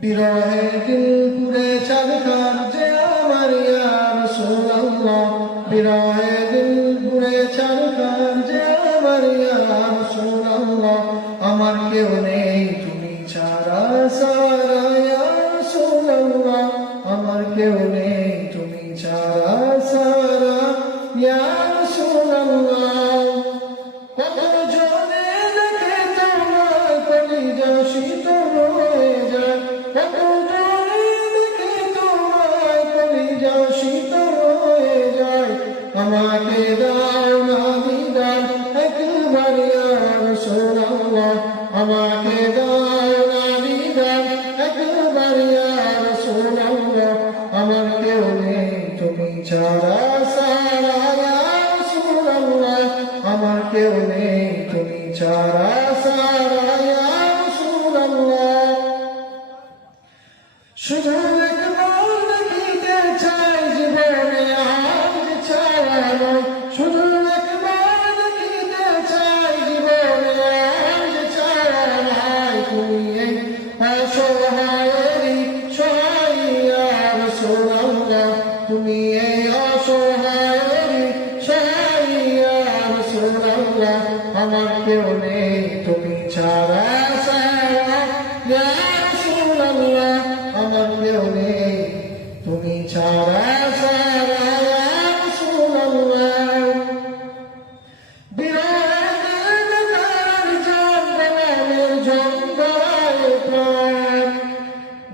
বিরহে দিল পুরে ছারখার যে আমার ইয়া রাসূলুল্লাহ, বিরহে দিল পুরে ছারখার যে আমার ইয়া রাসূলুল্লাহ। আমার কেউ নেই তুমি ছাড়া সারা ইয়া রাসূলুল্লাহ, আমার কেউ নেই তুমি ছাড়া সারা ইয়া রাসূলুল্লাহ। কত জনে দেখে তোমার কলিজা শীতল হয়ে যায়, কত জনে দেখে তোমার কলিজা শীতল হয়ে যায়। আমাকে দাও না দিদার একবার ইয়া রাসূলুল্লাহ, আমাকে দাও না দিদার একবার ইয়া রাসূলুল্লাহ। আমার কেউ নেই তুমি ছাড়া সারা ইয়া রাসূলুল্লাহ, আমার কেউ নেই তুমি ছাড়া সারা ইয়া রাসূলুল্লাহ। শুধু একবার দেখিতে চাই জীবনে আজ ছাড়া নয়, শুধু একবার দেখিতে চাই জীবনে আজ ছাড়া নয়। তুমি এই অসহায়েরই সহায় ইয়া রাসূলুল্লাহ, তুমি এই অসহায়েরই সহায় ইয়া রাসূলুল্লাহ। আমার কেউ নেই তুমি ছাড়া সারা ইয়া রাসূলুল্লাহ, আমার কেউ নেই তুমি ছাড়া সারা ইয়া রাসূলুল্লাহ। বিরহের কার জানের জঙ্গলায় প্রাণ,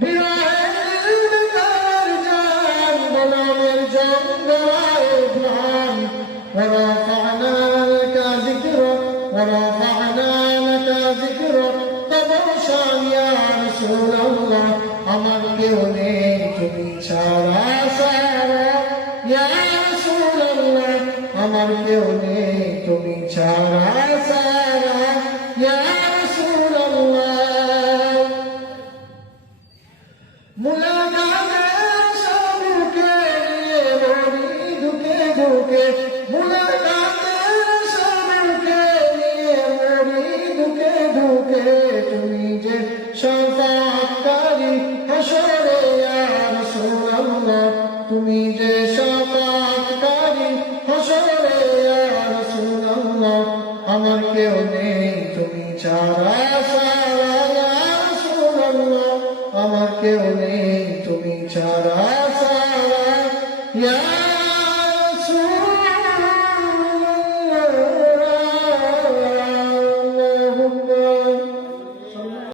বিরহের কার জানের জঙ্গলায় প্রাণ। ورفعنا لك ذكرك ورفعنا لك ذكرك تبشر يا رسول الله। আমার কেউ নেই তুমি ছাড়া সারা ইয়া রাসূলুল্লাহ, আমার কেউ নেই তুমি ছাড়া সারা ইয়া রাসূলুল্লাহ। মুলাকাতের সামুখে নিয়ে মরি দুঃখে দুঃখে, মুলাকাতের সামুখে নিয়ে মরি দুঃখে দুঃখে। তুমি যে শাফাআতকারী হাশরে ইয়া রাসূলুল্লাহ, তুমি যে শাফাআতকারী হাশরে ইয়া রাসূলুল্লাহ। আমার কেউ নেই তুমি ছাড়া সারা ইয়া রাসূলুল্লাহ, আমার কেউ নেই